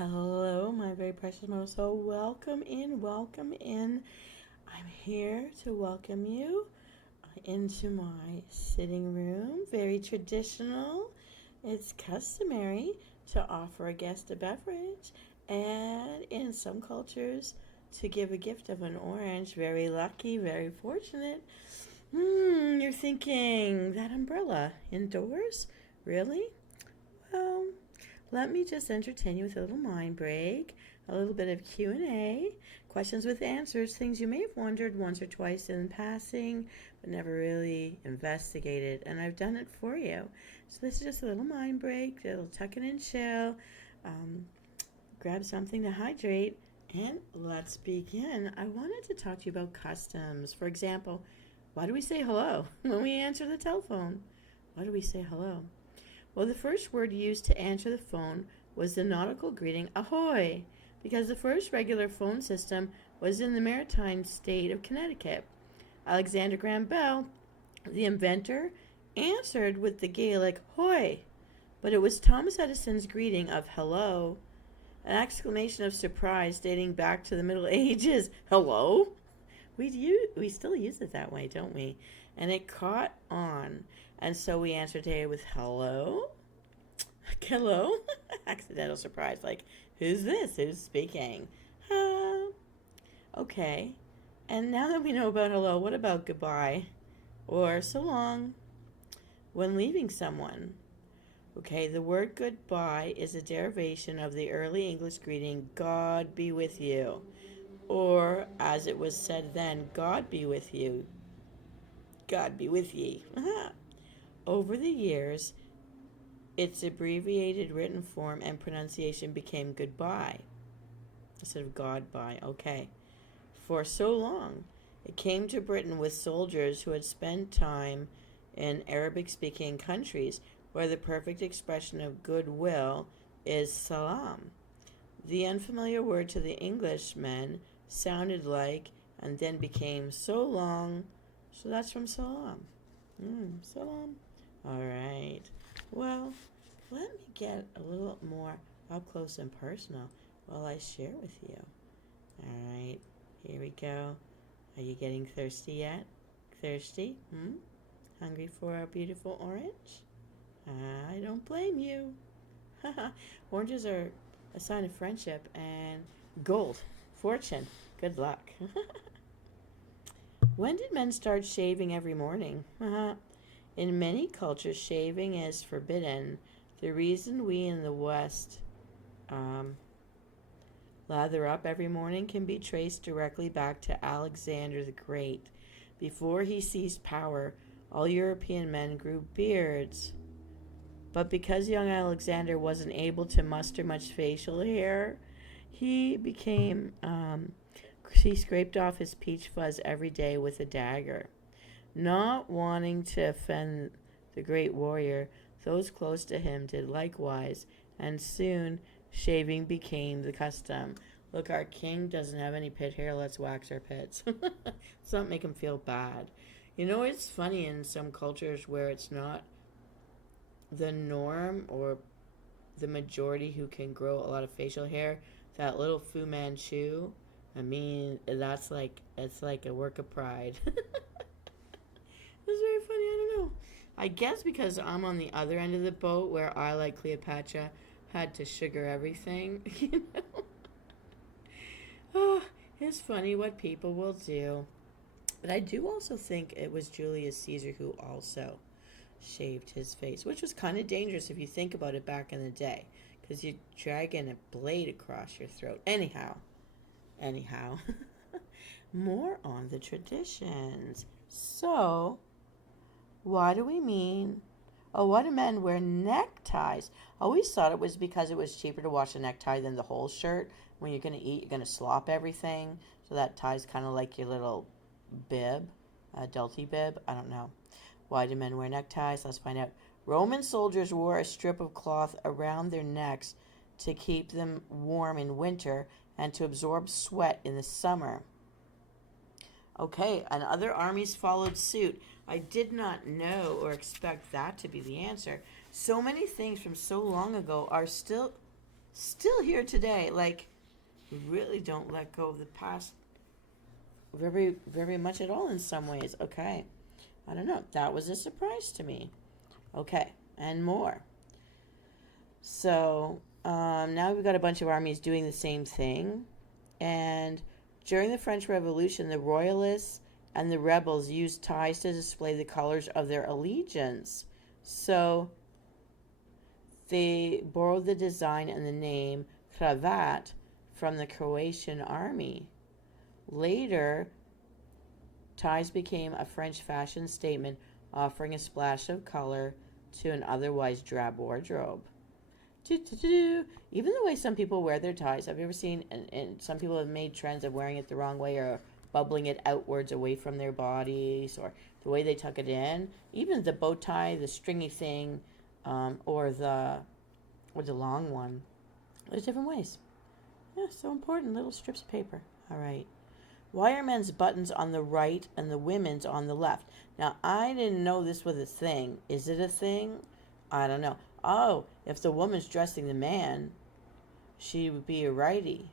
Hello, my very precious Moso. Welcome in, welcome in. I'm here to welcome you into my sitting room. Very traditional. It's customary to offer a guest a beverage, and in some cultures, to give a gift of an orange. Very lucky, very fortunate. You're thinking that umbrella indoors? Really? Well, let me just entertain you with a little mind break, a little bit of Q&A, questions with answers, things you may have wondered once or twice in passing, but never really investigated, and I've done it for you. So this is just a little mind break, a little tuck in and chill, um, grab something to hydrate, and let's begin. I wanted to talk to you about customs. For example, why do we say hello when we answer the telephone? Why do we say hello? Well, the first word used to answer the phone was the nautical greeting ahoy, because the first regular phone system was in the maritime state of Connecticut. Alexander Graham Bell, the inventor, answered with the Gaelic hoy, but it was Thomas Edison's greeting of hello, an exclamation of surprise dating back to the Middle Ages. Hello? We still use it that way, don't we? And it caught on. And so we answered today with hello. Hello. Accidental surprise. Like, who's this? Who's speaking? Okay. And now that we know about hello, what about goodbye? Or so long when leaving someone? Okay, the word goodbye is a derivation of the early English greeting, God be with you. Or, as it was said then, God be with you. God be with ye. Over the years, its abbreviated written form and pronunciation became goodbye instead of God bye. Okay. For so long, it came to Britain with soldiers who had spent time in Arabic-speaking countries where the perfect expression of goodwill is salam. The unfamiliar word to the Englishmen sounded like and then became so long, so that's from salam. Salam. All right. Well, let me get a little more up close and personal while I share with you. All right. Here we go. Are you getting thirsty yet? Thirsty? Hungry for a beautiful orange? I don't blame you. Oranges are a sign of friendship and gold, fortune, good luck. When did men start shaving every morning? In many cultures, shaving is forbidden. The reason we in the West lather up every morning can be traced directly back to Alexander the Great. Before he seized power, all European men grew beards. But because young Alexander wasn't able to muster much facial hair, he scraped off his peach fuzz every day with a dagger. Not wanting to offend the great warrior, those close to him did likewise, and soon shaving became the custom. Look, our king doesn't have any pit hair, let's wax our pits. Let's not make him feel bad. You know, it's funny in some cultures where it's not the norm or the majority who can grow a lot of facial hair, that little Fu Manchu, I mean, it's like a work of pride. It's very funny. I don't know. I guess because I'm on the other end of the boat where I, like Cleopatra, had to sugar everything. You know. Oh, it's funny what people will do. But I do also think it was Julius Caesar who also shaved his face, which was kind of dangerous if you think about it back in the day, because you're dragging a blade across your throat. Anyhow, more on the traditions. So, why do we mean? Oh, why do men wear neckties? I always thought it was because it was cheaper to wash a necktie than the whole shirt. When you're going to eat, you're going to slop everything. So that tie's kind of like your little bib, a delty bib. I don't know. Why do men wear neckties? Let's find out. Roman soldiers wore a strip of cloth around their necks to keep them warm in winter and to absorb sweat in the summer. Okay, and other armies followed suit. I did not know or expect that to be the answer. So many things from so long ago are still still here today. Like, we really don't let go of the past very, very much at all in some ways. Okay. I don't know. That was a surprise to me. Okay. And more. So now we've got a bunch of armies doing the same thing. And during the French Revolution, the royalists and the rebels used ties to display the colors of their allegiance. So they borrowed the design and the name cravat from the Croatian army. Later, ties became a French fashion statement, offering a splash of color to an otherwise drab wardrobe. Even the way some people wear their ties, have you ever seen, and some people have made trends of wearing it the wrong way or bubbling it outwards away from their bodies, or the way they tuck it in, even the bow tie, the stringy thing, or the long one. There's different ways. Yeah, so important. Little strips of paper. All right. Why are men's buttons on the right and the women's on the left? Now, I didn't know this was a thing. Is it a thing? I don't know. Oh, if the woman's dressing the man, she would be a righty.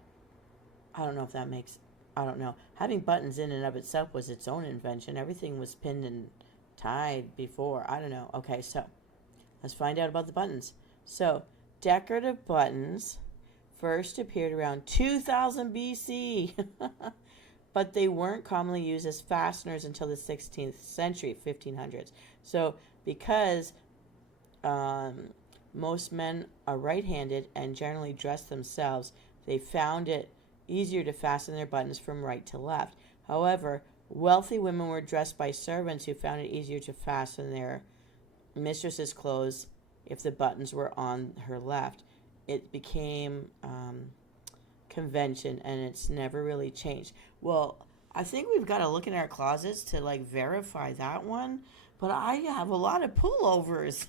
I don't know if that makes... I don't know. Having buttons in and of itself was its own invention. Everything was pinned and tied before. I don't know. Okay, so let's find out about the buttons. So, decorative buttons first appeared around 2000 BC. But they weren't commonly used as fasteners until the 16th century, 1500s. So, because most men are right-handed and generally dress themselves, they found it easier to fasten their buttons from right to left. However, wealthy women were dressed by servants who found it easier to fasten their mistress's clothes if the buttons were on her left. It became convention, and it's never really changed. Well, I think we've got to look in our closets to like verify that one, but I have a lot of pullovers.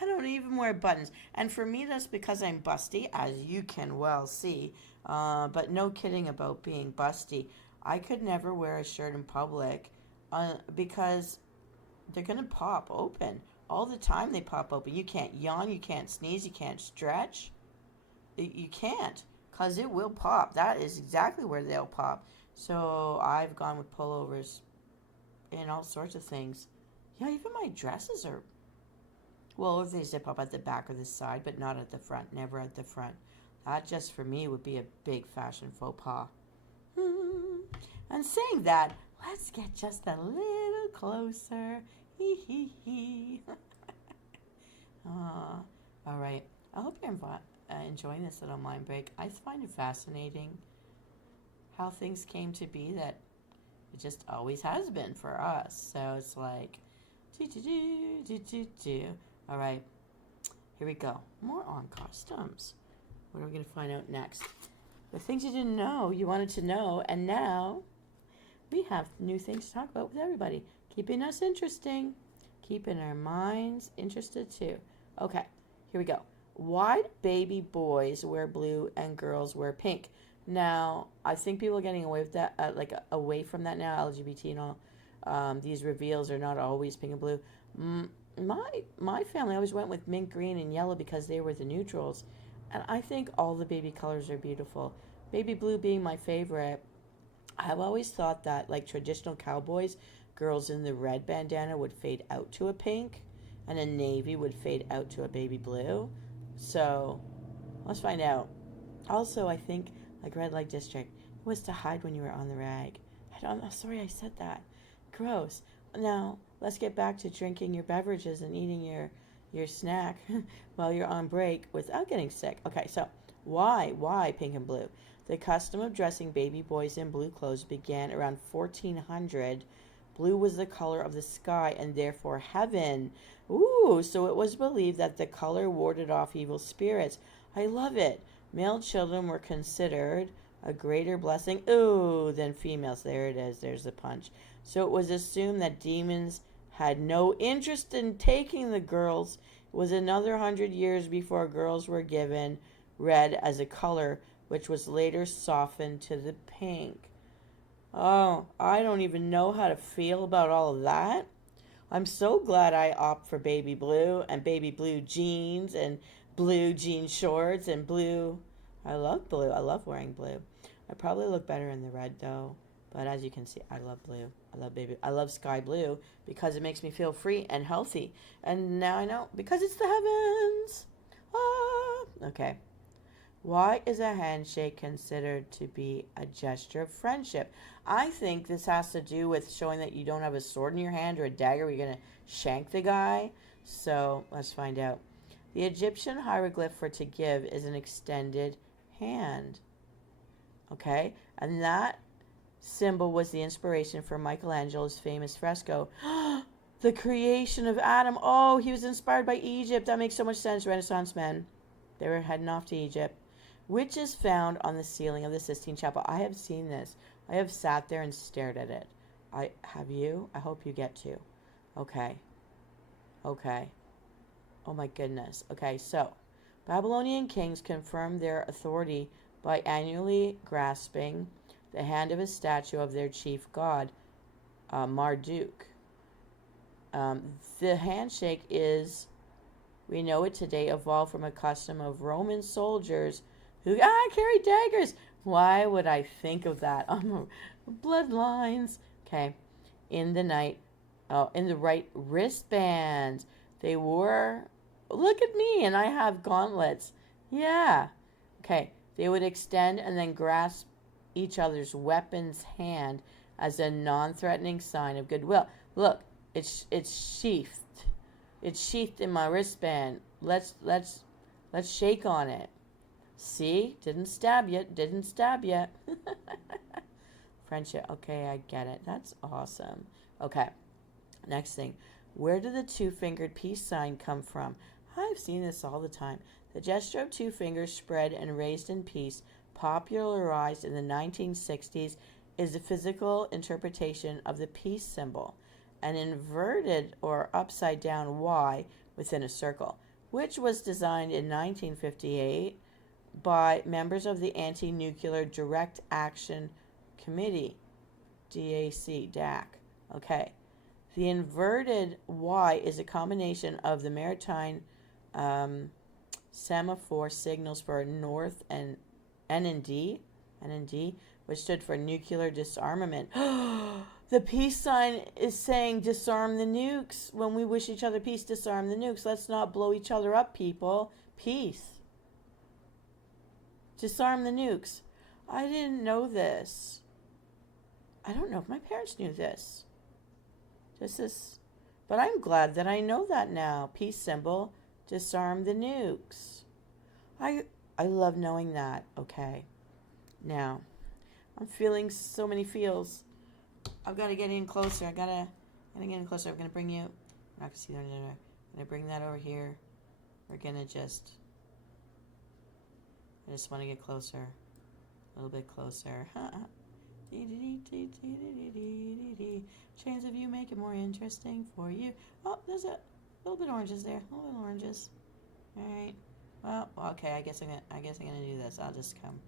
I don't even wear buttons, and for me that's because I'm busty, as you can well see, but no kidding about being busty. I could never wear a shirt in public because they're going to pop open. All the time they pop open. You can't yawn, you can't sneeze, you can't stretch. You can't, because it will pop. That is exactly where they'll pop. So I've gone with pullovers and all sorts of things. Yeah, even my dresses are, well, if they zip up at the back or the side, but not at the front, never at the front. That just for me would be a big fashion faux pas. And saying that, let's get just a little closer. Hee hee hee. All right. I hope you're enjoying this little mind break. I find it fascinating how things came to be that it just always has been for us. So it's like, all right, here we go. More on customs. What are we going to find out next? The things you didn't know, you wanted to know, and now we have new things to talk about with everybody. Keeping us interesting. Keeping our minds interested too. Okay, here we go. Why do baby boys wear blue and girls wear pink? Now, I think people are getting away with that, away from that now. LGBT and all these reveals are not always pink and blue. My family always went with mint green and yellow because they were the neutrals, and I think all the baby colors are beautiful. Baby blue being my favorite. I've always thought that, like traditional cowboys, girls in the red bandana would fade out to a pink, and a navy would fade out to a baby blue. So, let's find out. Also, I think, like red light district, was to hide when you were on the rag. I'm sorry I said that. Gross. Now, let's get back to drinking your beverages and eating your snack while you're on break without getting sick. Okay, so why pink and blue? The custom of dressing baby boys in blue clothes began around 1400. Blue was the color of the sky and therefore heaven. Ooh, so it was believed that the color warded off evil spirits. I love it. Male children were considered a greater blessing, than females. There it is. There's the punch. So it was assumed that demons had no interest in taking the girls. It was another 100 years before girls were given red as a color, which was later softened to the pink. Oh, I don't even know how to feel about all of that. I'm so glad I opt for baby blue and baby blue jeans and blue jean shorts and blue. I love blue. I love wearing blue. I probably look better in the red though. But as you can see, I love blue. I love sky blue because it makes me feel free and healthy. And now I know because it's the heavens. Ah. Okay. Why is a handshake considered to be a gesture of friendship? I think this has to do with showing that you don't have a sword in your hand or a dagger where you're going to shank the guy. So let's find out. The Egyptian hieroglyph for to give is an extended hand. Okay? And that symbol was the inspiration for Michelangelo's famous fresco, The Creation of Adam. Oh, he was inspired by Egypt. That makes so much sense, Renaissance men. They were heading off to Egypt. Which is found on the ceiling of the Sistine Chapel. I have seen this. I have sat there and stared at it. Have you? I hope you get to. Okay. Okay. Oh my goodness. Okay, so Babylonian kings confirmed their authority by annually grasping the hand of a statue of their chief god, Marduk. The handshake is, we know it today, evolved from a custom of Roman soldiers who carry daggers. Why would I think of that on bloodlines? Okay, in the right wristband, they wore. Look at me, and I have gauntlets. Yeah. Okay, they would extend and then grasp each other's weapon's hand as a non-threatening sign of goodwill. Look, it's sheathed. It's sheathed in my wristband. Let's shake on it. See? Didn't stab you. Didn't stab you. Friendship. Okay, I get it. That's awesome. Okay. Next thing. Where did the two-fingered peace sign come from? I've seen this all the time. The gesture of two fingers spread and raised in peace, popularized in the 1960s, is a physical interpretation of the peace symbol, an inverted or upside down Y within a circle, which was designed in 1958 by members of the Anti-Nuclear Direct Action Committee, DAC. Okay. The inverted Y is a combination of the maritime semaphore signals for North and N and D, which stood for nuclear disarmament. The peace sign is saying disarm the nukes. When we wish each other peace, disarm the nukes. Let's not blow each other up, people. Peace. Disarm the nukes. I didn't know this. I don't know if my parents knew this. But I'm glad that I know that now. Peace symbol, disarm the nukes. I love knowing that. Okay. Now, I'm feeling so many feels. I've got to get in closer. I'm going to bring you. I'm not going to see that. I'm going to bring that over here. We're going to I just want to get closer. A little bit closer. Chains of you make it more interesting for you. Oh, there's a little bit of oranges there. A little bit of oranges. All right. Well, okay. I guess I'm gonna do this. I'll just come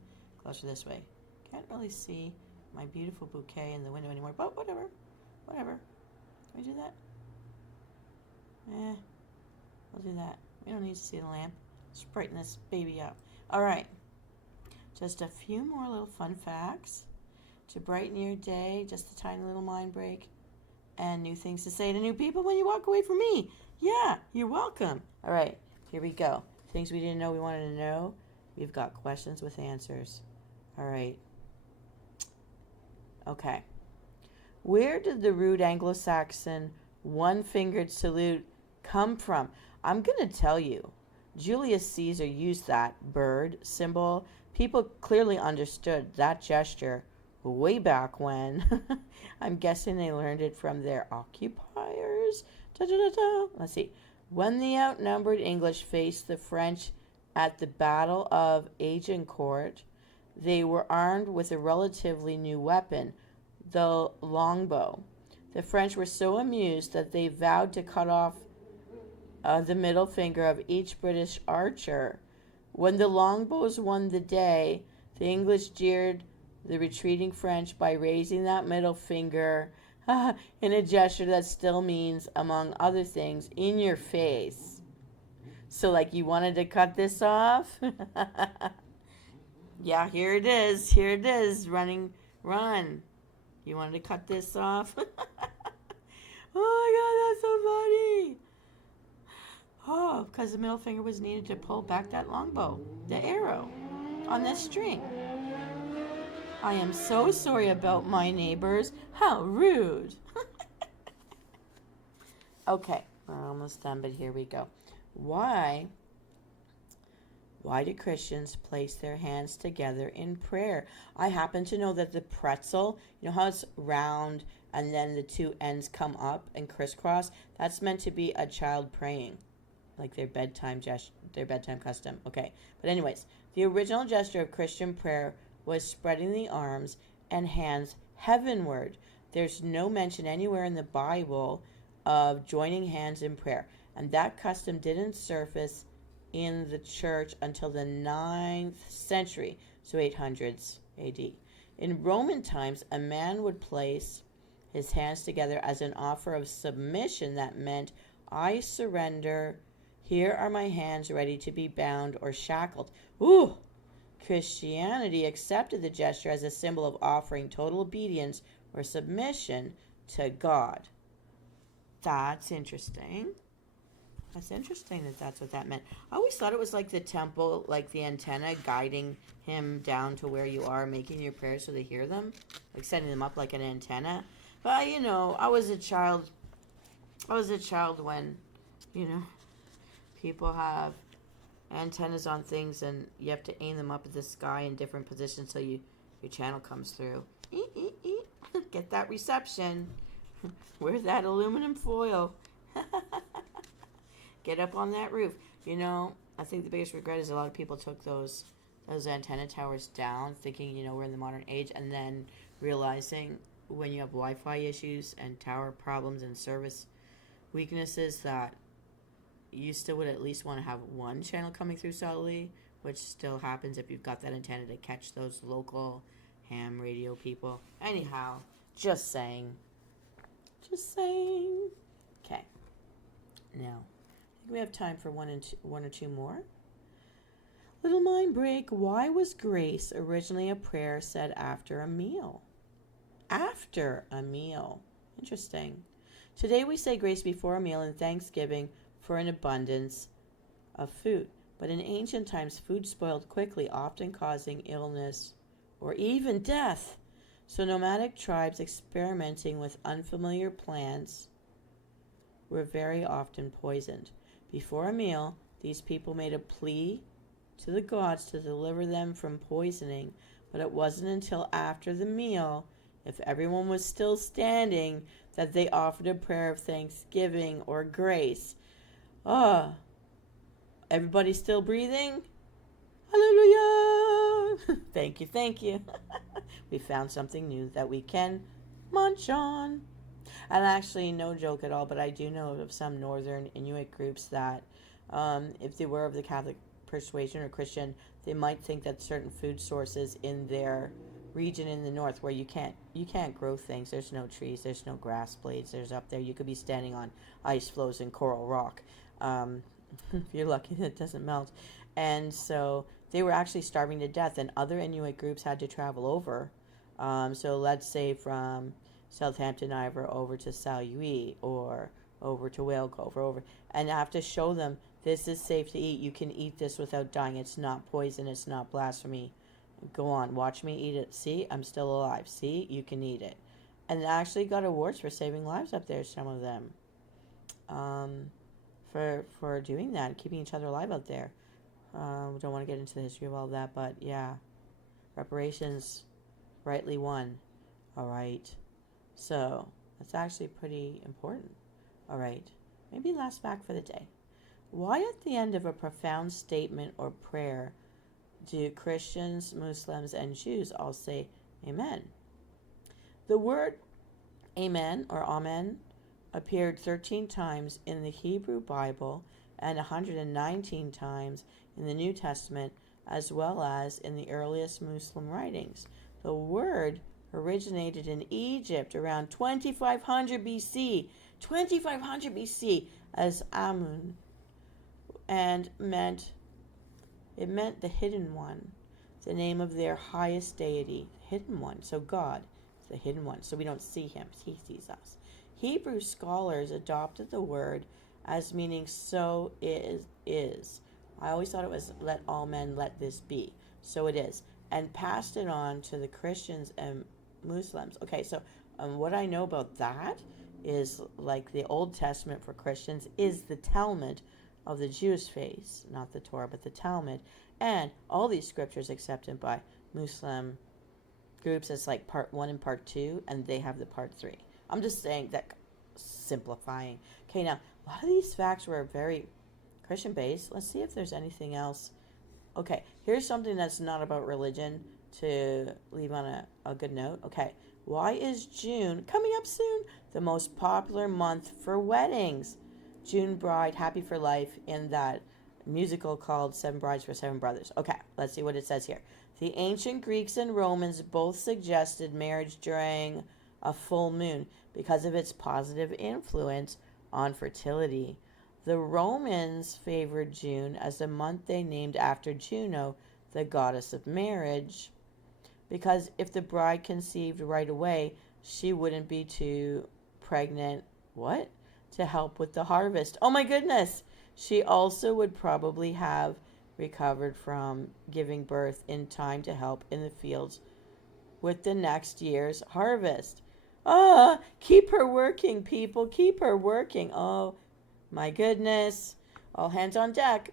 closer this way. Can't really see my beautiful bouquet in the window anymore. But whatever. Can we do that? We'll do that. We don't need to see the lamp. Let's brighten this baby up. All right. Just a few more little fun facts to brighten your day. Just a tiny little mind break. And new things to say to new people when you walk away from me. Yeah, you're welcome. All right, here we go. Things we didn't know we wanted to know. We've got questions with answers. All right. Okay. Where did the rude Anglo-Saxon one-fingered salute come from? I'm going to tell you. Julius Caesar used that bird symbol. People clearly understood that gesture way back when. I'm guessing they learned it from their occupiers. Let's see. When the outnumbered English faced the French at the Battle of Agincourt, they were armed with a relatively new weapon, the longbow. The French were so amused that they vowed to cut off the middle finger of each British archer. When the longbows won the day, the English jeered the retreating French by raising that middle finger in a gesture that still means, among other things, in your face. So, like, you wanted to cut this off? Yeah, here it is. Here it is. Running, run. You wanted to cut this off? Oh my god, that's so funny. Oh, because the middle finger was needed to pull back that longbow, the arrow, on this string. I am so sorry about my neighbors. How rude. Okay, we're almost done, but here we go. Why do Christians place their hands together in prayer? I happen to know that the pretzel, you know how it's round and then the two ends come up and crisscross? That's meant to be a child praying, like their bedtime custom. Okay, but anyways, the original gesture of Christian prayer was spreading the arms and hands heavenward. There's no mention anywhere in the Bible of joining hands in prayer, and that custom didn't surface in the church until the 9th century, so 800s AD. In Roman times, a man would place his hands together as an offer of submission that meant, I surrender. Here are my hands ready to be bound or shackled. Ooh! Christianity accepted the gesture as a symbol of offering total obedience or submission to God. That's interesting. That's interesting that that's what that meant. I always thought it was like the temple, like the antenna guiding him down to where you are, making your prayers so they hear them, like setting them up like an antenna. But I was a child. When, people have antennas on things and you have to aim them up at the sky in different positions so your channel comes through. Get that reception. Where's that aluminum foil? Get up on that roof. I think the biggest regret is a lot of people took those antenna towers down thinking, we're in the modern age, and then realizing when you have Wi-Fi issues and tower problems and service weaknesses that you still would at least want to have one channel coming through solidly, which still happens if you've got that antenna to catch those local ham radio people. Anyhow, just saying. Okay. Now, I think we have time for one or two more. Little mind break. Why was grace originally a prayer said after a meal? After a meal. Interesting. Today we say grace before a meal in thanksgiving for an abundance of food. But in ancient times, food spoiled quickly, often causing illness or even death. So nomadic tribes experimenting with unfamiliar plants were very often poisoned. Before a meal, these people made a plea to the gods to deliver them from poisoning, but it wasn't until after the meal, if everyone was still standing, that they offered a prayer of thanksgiving or grace. Everybody still breathing? Hallelujah! Thank you. We found something new that we can munch on. And actually, no joke at all, but I do know of some northern Inuit groups that if they were of the Catholic persuasion or Christian, they might think that certain food sources in their region in the north where you can't grow things, there's no trees, there's no grass blades, there's up there, you could be standing on ice floes and coral rock. If you're lucky that it doesn't melt. And so they were actually starving to death, and other Inuit groups had to travel over. So let's say from Southampton, Ivor, over to Sault or over to Whale Cove, or over, and I have to show them this is safe to eat. You can eat this without dying. It's not poison. It's not blasphemy. Go on, watch me eat it. See, I'm still alive. See, you can eat it. And actually got awards for saving lives up there, some of them. For doing that, keeping each other alive out there. We don't want to get into the history of all that, but yeah. Reparations rightly won. All right. So, that's actually pretty important. All right. Maybe last fact for the day. Why at the end of a profound statement or prayer do Christians, Muslims, and Jews all say amen? The word amen or amen appeared 13 times in the Hebrew Bible and 119 times in the New Testament, as well as in the earliest Muslim writings. The word originated in Egypt around 2500 BC. 2500 BC, as Amun and it meant the hidden one, the name of their highest deity, hidden one. So God is the hidden one. So we don't see him, he sees us. Hebrew scholars adopted the word as meaning so is. I always thought it was let all men let this be. So it is. And passed it on to the Christians and Muslims. Okay, so what I know about that is like the Old Testament for Christians is the Talmud of the Jewish faith, not the Torah, but the Talmud. And all these scriptures accepted by Muslim groups as like part 1 and part 2, and they have the part 3. I'm just saying that, simplifying. Okay, now a lot of these facts were very Christian based. Let's see if there's anything else. Okay, here's something that's not about religion to leave on a good note. Okay, why is June, coming up soon, the most popular month for weddings? June Bride, Happy for Life, in that musical called Seven Brides for Seven Brothers. Okay, let's see what it says here. The ancient Greeks and Romans both suggested marriage during a full moon because of its positive influence on fertility. The Romans favored June as the month they named after Juno, the goddess of marriage, because if the bride conceived right away, she wouldn't be too pregnant, to help with the harvest. Oh my goodness! She also would probably have recovered from giving birth in time to help in the fields with the next year's harvest. Keep her working, people. Keep her working. Oh, my goodness. All hands on deck.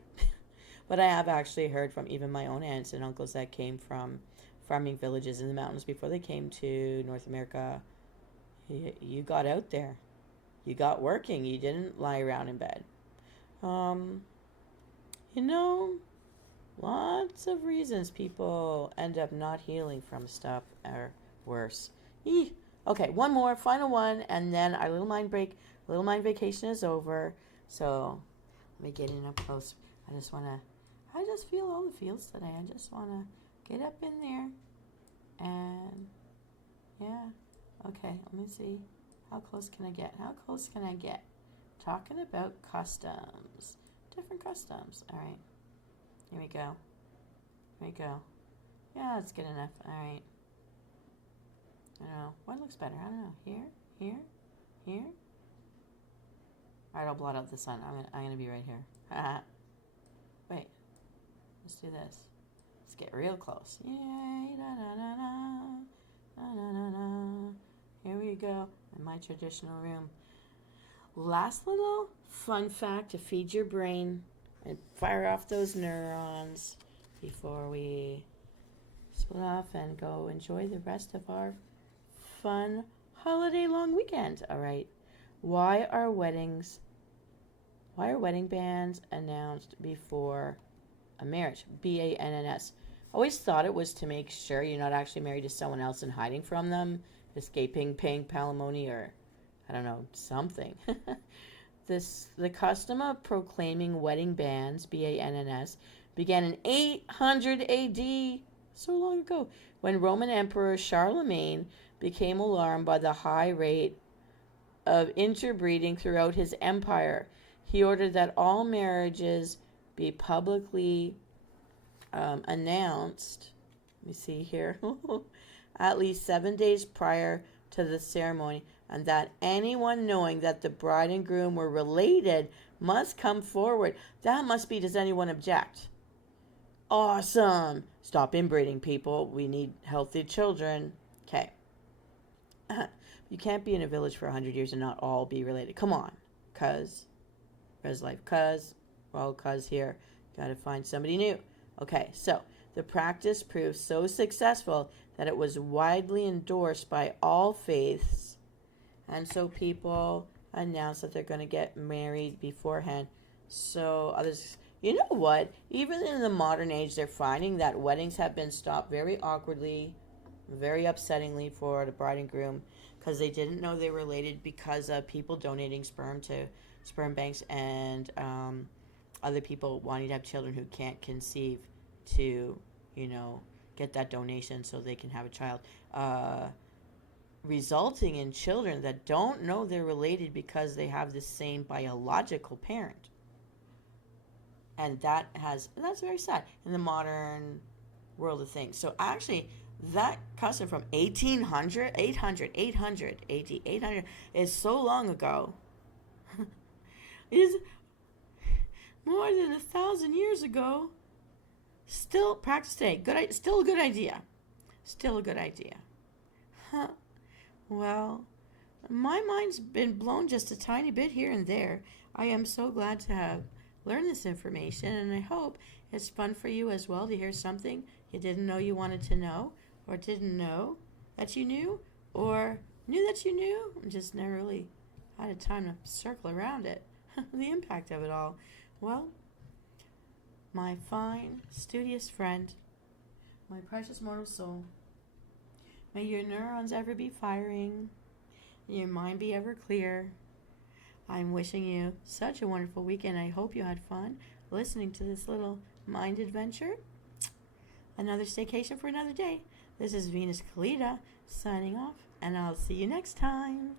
But I have actually heard from even my own aunts and uncles that came from farming villages in the mountains before they came to North America. You got out there. You got working. You didn't lie around in bed. Lots of reasons people end up not healing from stuff or worse. Okay, one more, final one, and then our little mind vacation is over. So let me get in up close. I just feel all the feels today. I just want to get up in there and yeah. Okay, let me see. How close can I get? Talking about customs. Different customs. All right. Here we go. Yeah, that's good enough. All right. I don't know. What looks better? I don't know. Here. All right, I'll blot out the sun. I'm gonna be right here. Wait. Let's do this. Let's get real close. Yay! Da da da da. Here we go. In my traditional room. Last little fun fact to feed your brain and fire off those neurons before we split off and go enjoy the rest of our fun holiday long weekend. All right. Why are wedding banns announced before a marriage? BANNS. Always thought it was to make sure you're not actually married to someone else and hiding from them, escaping paying palimony, or I don't know, something. The custom of proclaiming wedding bans, BANNS, began in 800 AD, so long ago, when Roman Emperor Charlemagne became alarmed by the high rate of interbreeding throughout his empire. He ordered that all marriages be publicly announced. Let me see here. At least 7 days prior to the ceremony, and that anyone knowing that the bride and groom were related must come forward. That must be, does anyone object? Awesome. Stop inbreeding, people. We need healthy children. Okay. You can't be in a village for 100 years and not all be related. Come on. Cuz. Res life. Cuz. Well, cuz here. Gotta find somebody new. Okay, so the practice proved so successful that it was widely endorsed by all faiths. And so people announce that they're going to get married beforehand. So others, you know what? Even in the modern age, they're finding that weddings have been stopped very awkwardly, very upsettingly for the bride and groom, because they didn't know they were related because of people donating sperm to sperm banks and other people wanting to have children who can't conceive to, get that donation so they can have a child. Resulting in children that don't know they're related because they have the same biological parent. And that's very sad in the modern world of things. So actually, that custom from 1800, 800, 800, 800 is so long ago. Is more than 1,000 years ago. Still practice today. Still a good idea. Still a good idea. Huh. Well, my mind's been blown just a tiny bit here and there. I am so glad to have learned this information, and I hope it's fun for you as well to hear something you didn't know you wanted to know, or didn't know that you knew, or knew that you knew, and just never really had a time to circle around it. The impact of it all. Well, my fine, studious friend, my precious mortal soul, may your neurons ever be firing, your mind be ever clear. I'm wishing you such a wonderful weekend. I hope you had fun listening to this little mind adventure. Another staycation for another day. This is Venus Callida signing off, and I'll see you next time.